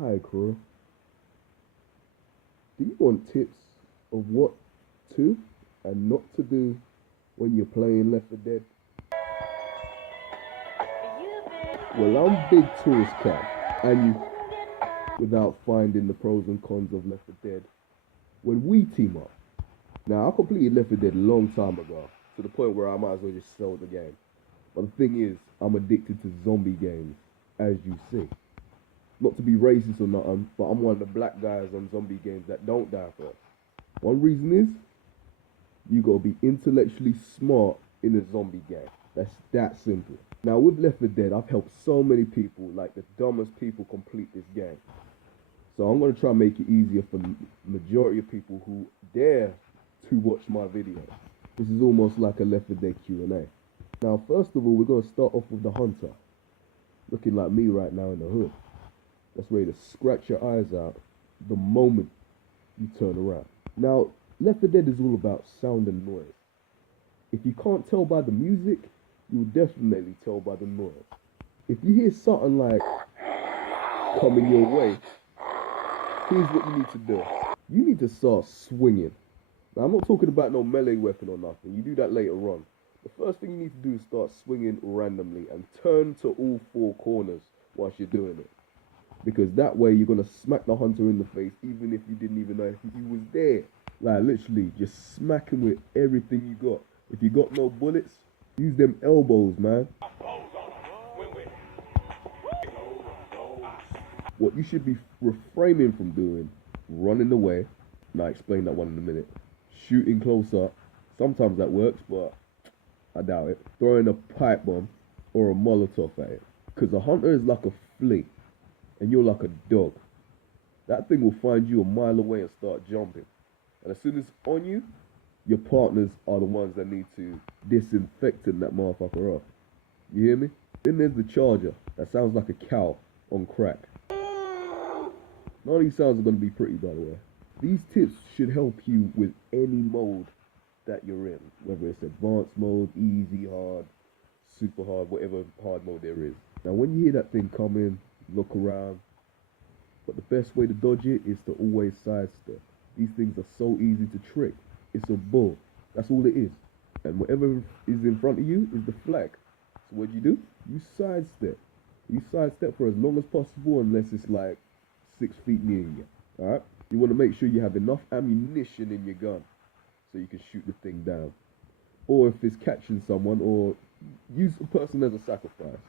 Hi, crew. Do you want tips of what to and not to do when you're playing Left 4 Dead? Well, I'm BigTaurusCam, and without finding the pros and cons of Left 4 Dead, when we team up. Now, I completed Left 4 Dead a long time ago, to the point where I might as well just sell the game. But the thing is, I'm addicted to zombie games, as you see. Not to be racist or nothing, but I'm one of the black guys on zombie games that don't die first. One reason is, you gotta be intellectually smart in a zombie game. That's that simple. Now with Left 4 Dead, I've helped so many people, like the dumbest people, complete this game. So I'm gonna try and make it easier for the majority of people who dare to watch my videos. This is almost like a Left 4 Dead Q&A. Now first of all, we're gonna start off with the hunter. Looking like me right now in the hood. That's ready to scratch your eyes out the moment you turn around. Now, Left 4 Dead is all about sound and noise. If you can't tell by the music, you'll definitely tell by the noise. If you hear something like coming your way, here's what you need to do. You need to start swinging. Now, I'm not talking about no melee weapon or nothing. You do that later on. The first thing you need to do is start swinging randomly and turn to all four corners whilst you're doing it. Because that way you're going to smack the hunter in the face even if you didn't even know if he was there. Like literally just smack him with everything you got. If you got no bullets, use them elbows, man. What you should be refraining from doing, running away. Now I explain that one in a minute. Shooting close up. Sometimes that works, but I doubt it. Throwing a pipe bomb or a Molotov at it. Because a hunter is like a flea. And you're like a dog. That thing will find you a mile away and start jumping. And as soon as it's on you, your partners are the ones that need to disinfect that motherfucker off. You hear me? Then there's the charger. That sounds like a cow on crack. None of these sounds are going to be pretty, by the way. These tips should help you with any mode that you're in. Whether it's advanced mode, easy, hard, super hard, whatever hard mode there is. Now when you hear that thing come in, look around, but the best way to dodge it is to always sidestep. These things are so easy to trick. It's a bull. That's all it is. And whatever is in front of you is the flag. So what do? You sidestep. You sidestep for as long as possible unless it's like 6 feet near you. Alright? You want to make sure you have enough ammunition in your gun so you can shoot the thing down. Or if it's catching someone, or use a person as a sacrifice.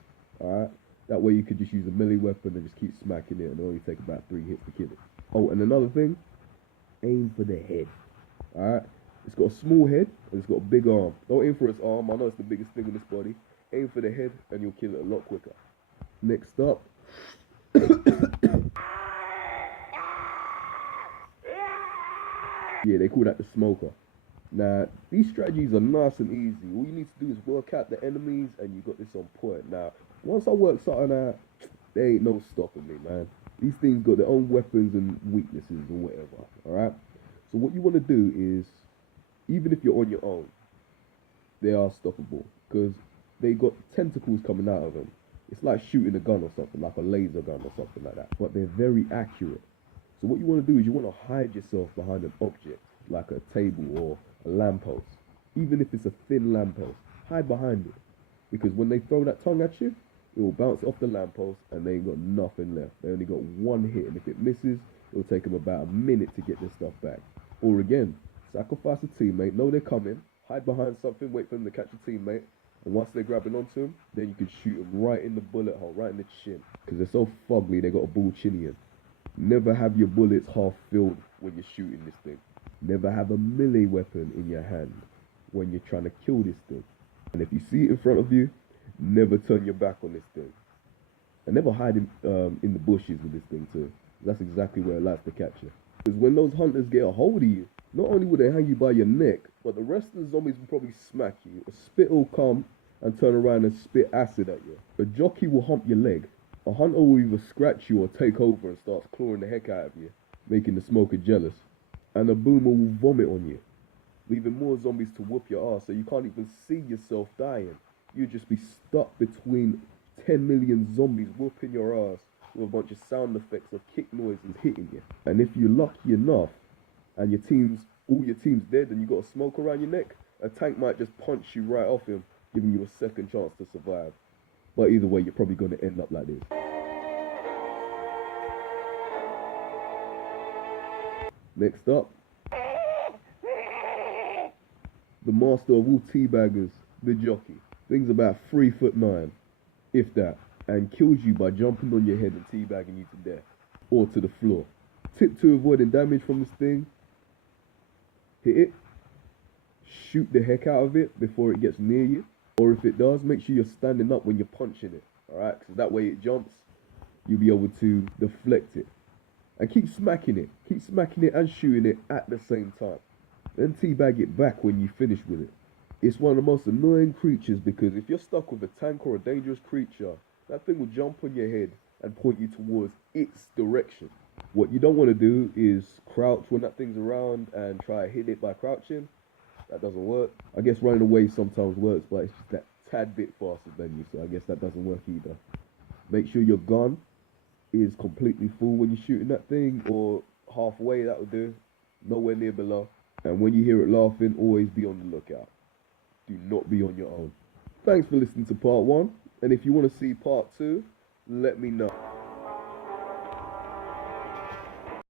Alright? That way you could just use a melee weapon and just keep smacking it and only take about 3 hits to kill it. Oh, and another thing, aim for the head. Alright? It's got a small head and it's got a big arm. Don't aim for its arm, I know it's the biggest thing in this body. Aim for the head and you'll kill it a lot quicker. Next up. Yeah, they call that the smoker. Now, these strategies are nice and easy. All you need to do is work out the enemies and you got this on point. Now, once I work something out, there ain't no stopping me, man. These things got their own weapons and weaknesses or whatever, alright? So what you want to do is, even if you're on your own, they are stoppable. Because they got tentacles coming out of them. It's like shooting a gun or something, like a laser gun or something like that. But they're very accurate. So what you want to do is you want to hide yourself behind an object, like a table or a lamppost. Even if it's a thin lamppost, hide behind it. Because when they throw that tongue at you, it will bounce off the lamppost and they ain't got nothing left. They only got one hit, and if it misses, it'll take them about a minute to get their stuff back. Or again, sacrifice a teammate, know they're coming, hide behind something, wait for them to catch a teammate, and once they're grabbing onto them, then you can shoot them right in the bullet hole, right in the chin. Because they're so fugly, they got a bull chinian. Never have your bullets half filled when you're shooting this thing. Never have a melee weapon in your hand when you're trying to kill this thing. And if you see it in front of you, never turn your back on this thing. And never hide in the bushes with this thing too. That's exactly where it likes to catch you. Because when those hunters get a hold of you, not only will they hang you by your neck, but the rest of the zombies will probably smack you. A spit will come and turn around and spit acid at you. A jockey will hump your leg. A hunter will either scratch you or take over and starts clawing the heck out of you, making the smoker jealous. And a boomer will vomit on you, leaving more zombies to whoop your ass, so you can't even see yourself dying. You'd just be stuck between 10 million zombies whooping your ass with a bunch of sound effects of kick noises hitting you. And if you're lucky enough and all your team's dead and you got a smoke around your neck, a tank might just punch you right off him, giving you a second chance to survive. But either way, you're probably going to end up like this. Next up, the master of all teabaggers, the jockey. Thing's about 3'9", if that, and kills you by jumping on your head and teabagging you to death, or to the floor. Tip to avoiding damage from this thing: hit it, shoot the heck out of it before it gets near you, or if it does, make sure you're standing up when you're punching it, alright? Because that way it jumps, you'll be able to deflect it. And keep smacking it and shooting it at the same time. Then teabag it back when you finish with it. It's one of the most annoying creatures because if you're stuck with a tank or a dangerous creature, that thing will jump on your head and point you towards its direction. What you don't want to do is crouch when that thing's around and try to hit it by crouching. That doesn't work. I guess running away sometimes works, but it's just that tad bit faster than you, so I guess that doesn't work either. Make sure your gun is completely full when you're shooting that thing, or halfway, that will do. Nowhere near below. And when you hear it laughing, always be on the lookout. Do not be on your own. Thanks for listening to part 1, and if you want to see part 2, let me know.